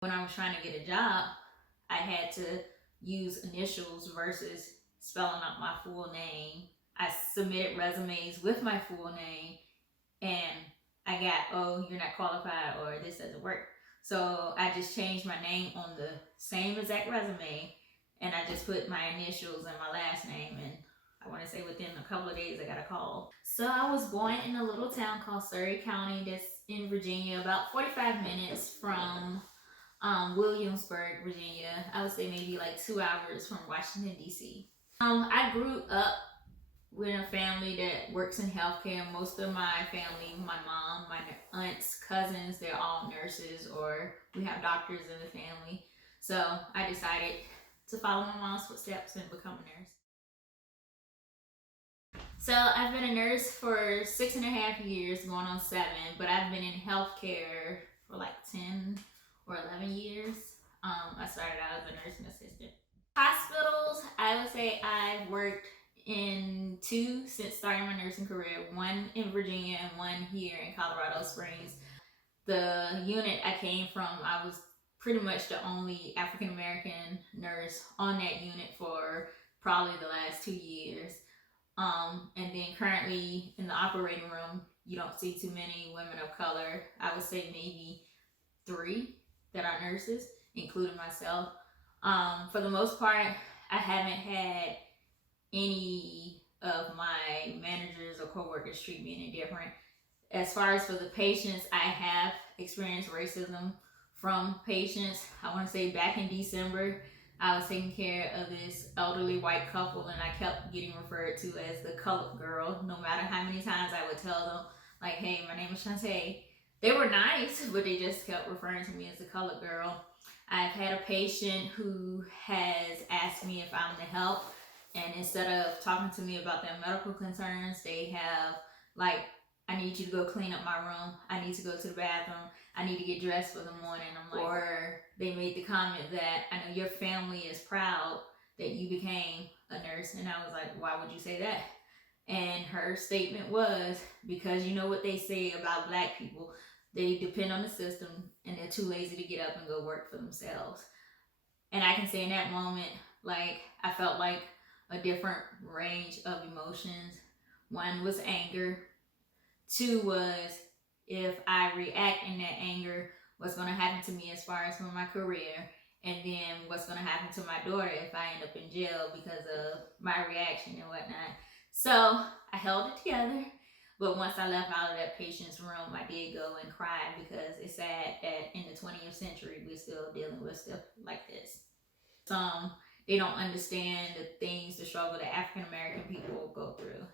When I was trying to get a job, I had to use initials versus spelling out my full name. I submitted resumes with my full name, and I got, oh, you're not qualified, or this doesn't work. So I just changed my name on the same exact resume, and I just put my initials and my last name, and I want to say within a couple of days I got a call. So I was born in a little town called Surrey County that's in Virginia, about 45 minutes from Williamsburg, Virginia. I would say maybe like 2 hours from Washington, D.C. I grew up with a family that works in healthcare. Most of my family, my mom, my aunts, cousins, they're all nurses, or we have doctors in the family. So I decided to follow my mom's footsteps and become a nurse. So I've been a nurse for 6.5 years, going on 7, but I've been in healthcare for like 10 or 11 years. I started out as a nursing assistant. Hospitals, I would say I've worked in 2 since starting my nursing career, 1 in Virginia and 1 here in Colorado Springs. The unit I came from, I was pretty much the only African American nurse on that unit for probably the last 2 years. And then currently in the operating room, you don't see too many women of color. I would say maybe 3 that are nurses, including myself. For the most part, I haven't had any of my managers or coworkers treat me any different. As far as for the patients, I have experienced racism from patients. I want to say back in December, I was taking care of this elderly white couple, and I kept getting referred to as the colored girl. No matter how many times I would tell them, like, hey, my name is Shante. They were nice, but they just kept referring to me as the colored girl. I've had a patient who has asked me if I'm to help, and instead of talking to me about their medical concerns, they have like, I need you to go clean up my room. I need to go to the bathroom. I need to get dressed for the morning. I'm like, or they made the comment that I know your family is proud that you became a nurse. And I was like, why would you say that? And her statement was, because you know what they say about Black people, they depend on the system and they're too lazy to get up and go work for themselves. And I can say in that moment, like, I felt like a different range of emotions. 1 was anger. 2 was, if I react in that anger, what's going to happen to me as far as for my career, and then what's going to happen to my daughter if I end up in jail because of my reaction and whatnot. So I held it together, but once I left out of that patient's room, I did go and cry, because it's sad that in the 20th century we're still dealing with stuff like this. They don't understand the things, the struggle that African American people go through.